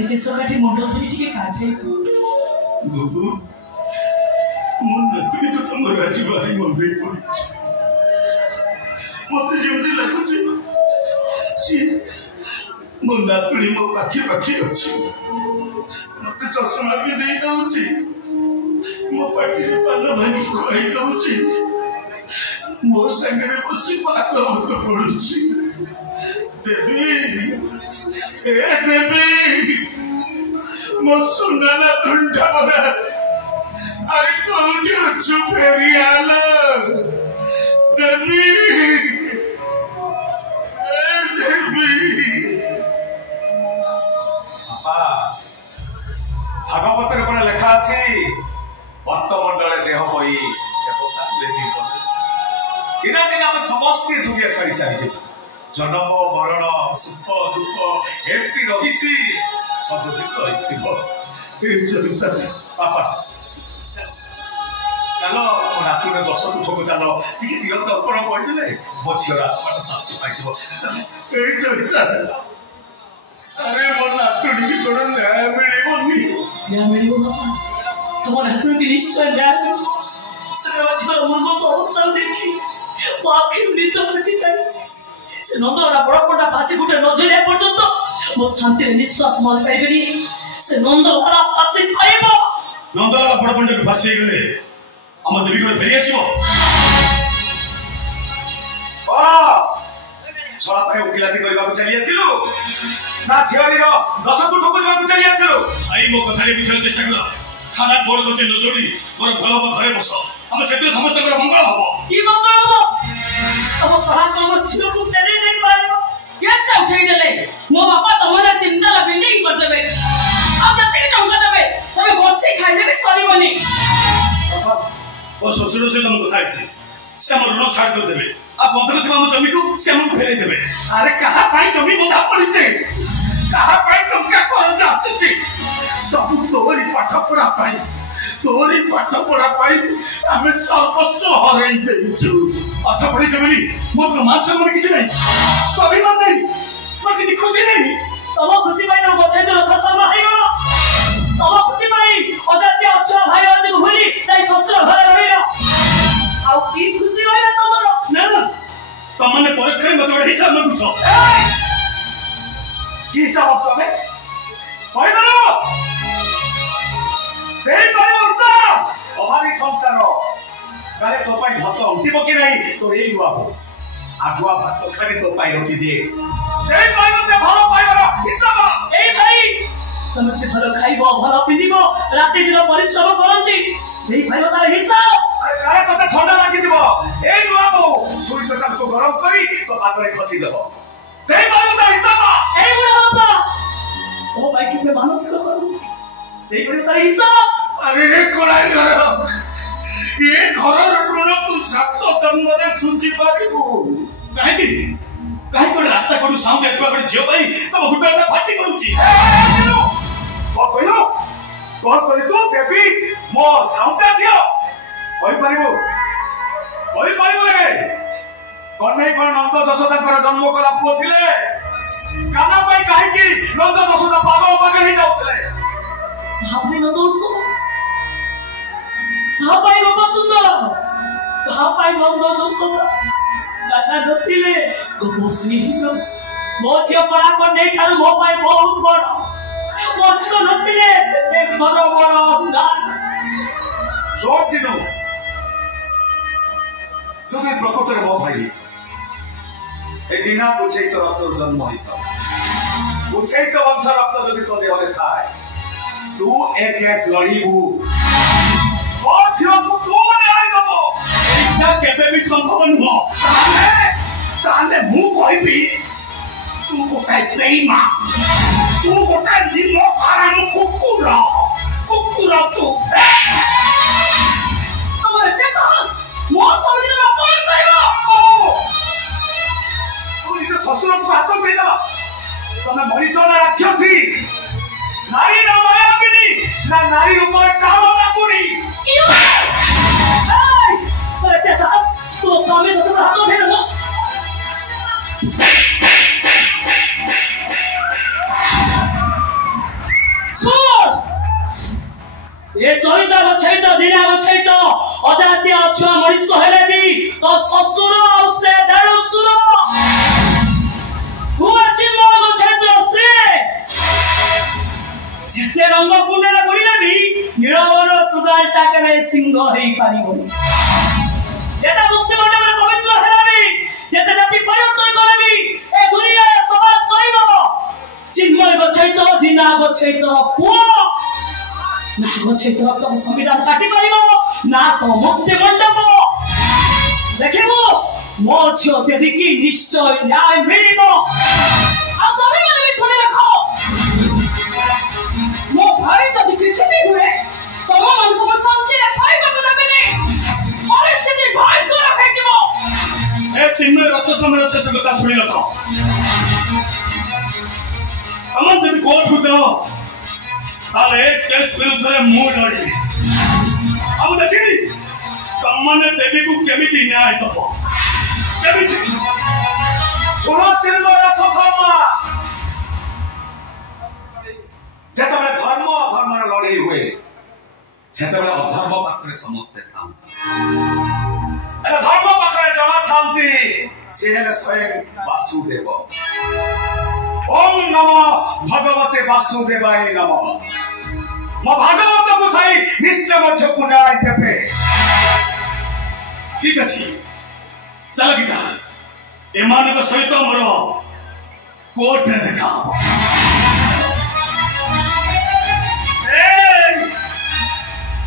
भाई के सकाठी मुंडो धरी टिके काटे बाबू मन नकली को तो मराजी भारी मन भी पड़ी मते जेमती लागुची सी मो नातुणी मो पाखी पाखी अछि मते चश्मा भी दे दउची मो पाटी पान भांगी खोई दउची मो संगरे बसी बात होत पडुची देवी ए देवी मो सुनाना धुंडा बरा अरे कोउठी अछु फेरी आलो देवी ए देवी भागवत कोन लेखा अछि वर्तमंडले देह होई देवता लेखि इना दिन हम समस्त दुनिया छाड़ी छाड़ी जन्म मरण सुख दुख एमती रही सब दिन रही पापा चलो मो नातुर 10 दुख को चलो टिके दियो तो कोन पड़ले मो छिरा मत शांति पाइजो ए जविता अरे मो नातुड़ी की कोन न्याय मिलिबोनी न्याय मिलिबो बापा तुम नातुड़ी की निश्चय न्याय से अछा मन को अवस्था देखी आखिर नित बची जाइछि से नंदरा बड़ बड़ा फांसी गुटे नजरिया पर्यंत मो शांति निश्वास मज पाइबेनी से नंदरा फांसी पाइबो नंदरा बड़ बड़ फांसी गले हम देवी को फेरी आसीबो छला पे उकिलाती करबा को चली आसिलु ना झियरी रो 10 फुट को जबा को चली आसिलु आई मो कथारे बिचार चेष्टा कर थाना बोर्ड को चेन दौड़ी मोर भलो घरे बस हम सेते समस्त को मंगल हबो की मंगल हबो तब सहा कम छियो को तेरे नहीं पारिबो केसटा उठै देले मो बापा तमरा 3 तला बिल्डिंग कर देबे अब जते टंका देबे तबे बसी खाइ देबे सरीबनी ओ ससुर से तुम कथा अछि से हमर ऋण छाड़ कर देबे आ बंधक थिबा हम जमी को से हम फेरै देबे अरे कहा पाई जमी मोदा पड़ी छे कहा पाई टंका करज आछि सब तोरी पाठ पढ़ा पाई हमें सर्वस्व हरई देइछु पाठ पढ़ी जमी मोर मान सम्मान किछ नै स्वाभिमान नै मोर किछ खुशी नै तब खुशी पाई न बछे तो रथ शर्मा हाई गलो तब खुशी पाई अजात्य अचुआ भाई आज भूली जाई ससुर घर रहिलो आ की खुशी होइला तमरो ना तमने परीक्षा में तो हिसाब न पूछो की हिसाब तमे होय दलो देई पारे वर्षा अभावी संसार गाले तो पाई भात उठिबो कि नहीं तो एई हुआबो आगुआ भात खाली तो पाई रखी दे देई पारे से भलो पाइबो हिसाब ए भाई तमे के भलो खाइबो भलो पिनिबो राति दिन परिश्रम करंती देई भाई तार हिसाब अरे काहे कते ठंडा लागी दिबो एई हुआबो सुई सकाल को गरम करी तो हाथ रे खसी देबो देई पारे तार हिसाब ए बुढ़ा बाबा ओ भाई किते मानस करो देई भाई तार हिसाब अरे कोलाई घर ये घर ऋण तू सप्त जन्म रे सुझी पारिबो काहे को रास्ता को साउंड देखबा को झियो भाई तब हुटाटा फाटी पड़ुची ओ कहियो कोन कहि तू बेबी मो साउंड दियो होई पारिबो रे कोन नै कोन नंद दशरथ कर जन्म कला पुओ थिले काना पाई काहे कि नंद दशरथ पागल पागल ही जाउतले भाभी न दोसो कहा पाई बाबा सुंदर कहा पाई नंद दशरथ दादा नथिले गोबोसनी मो झियो पड़ा को नै ठार मो पाई बहुत बड़ मो झियो नथिले ए घर बड़ दान सोच दिनु যদি প্রকৃতরে মো ভাই এই দিনা বুঝেই তো রক্ত জন্ম হইত বুঝেই তো বংশ রক্ত যদি তো দেহরে খায় তু এক কেস লড়িবু ও ঝিওকু তু ন্যায় দেব এইটা কেবে বি সম্ভব নহ তাহলে মু কইবি তু গোটাই বেইমা তু গোটাই নিম হারাম কুকুর তু তোমার কেসাস মো সমিতি না কোন কইবো তুমি তো শ্বশুর को हाथ पेला तमे मनीष ना राक्षसी नारी ना मायाविनी ना नारी ऊपर काम ना पूरी ए अरे केसास तो स्वामी ससुर हाथ उठे ना ए चरिता गछैत दिना गछैत अजातीय छुआ मनुष्य हेले भी तो ससुर और से देढसुर तू अछि मो गछैत स्त्री जिते रंग पुण्य बुड़िले भी निरवर सुगालटा केबे सिंह हेई पारिबो जेता मुक्ति मंडप में पवित्र हेला भी जेता जाति परिवर्तन करे भी ए दुनिया रे समाज कहिबो चिन्मय गछैत दिना गछैत पुओ ना गछैत तो संविधान काटी पारिबो ना तो मुक्ति मंडप देखिबो मो छियो देदिकी निश्चय न्याय मिलिबो आ तमे माने भी सुनि रखो मो भाई जदि किछि भी हुए तम मन को शांति रे सही बात देबे परिस्थिति भयंकर रखे जीवो ए चिन्मय रथ समय शेष कथा सुनि रखो हमन जदि कोर्ट को जाओ ताले केस विरुद्ध रे मु लड़ी हम देखि तमने देवी को केमिति न्याय दबो केमिति सुनो चिन्मय रथ शर्मा जेतबे धर्म अधर्म लड़ाई हुए सेतबे अधर्म पाखरे समस्ते था धर्म पाखरे जमा थांती से हेले स्वयं वासुदेव ओम नमो भगवते वासुदेवाय नमः मो भागवत को सही निश्चय मछ पुनाय देबे ठीक अछि चल गीता एमान को सहित हमर कोर्ट रे देखा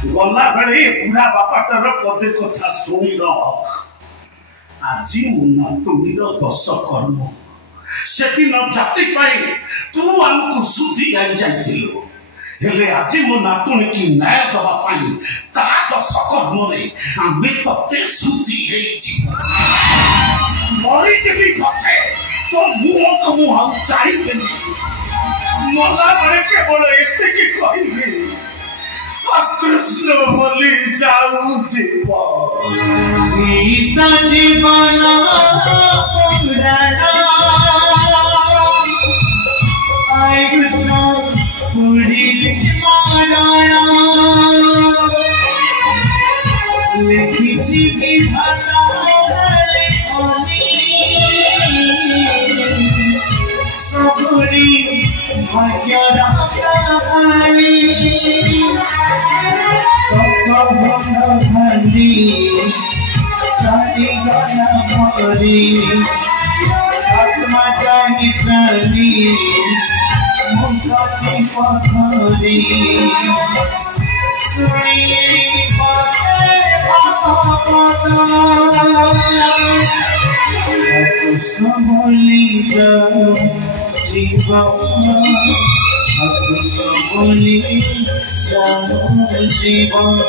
गला बेले बुढ़ा बापाटर पदे कथा शुणी रख आज मुना तुमीर दश कर्म से दिन जाति पाई तू आमको सुधी आई जाइथिलु हेले आज मो नातुणी की न्याय दबा पाई ता दश कर्म रे आमे तते सुधी हेई छी मरी जेबी पछे तो मुह को मुह चाहिबेनी मला बड़े केवल एते की कहिबी कृष्ण बोली जाऊ जीव गीता जीवन आय कृष्ण पूरी लिखी विधाता सबरी भाग्य रानी भांडी चाली गाना भरी आत्मा चाही चली मुखती पथरी सुनी कृष्ण बोली जीव कृष्ण बोली जीवन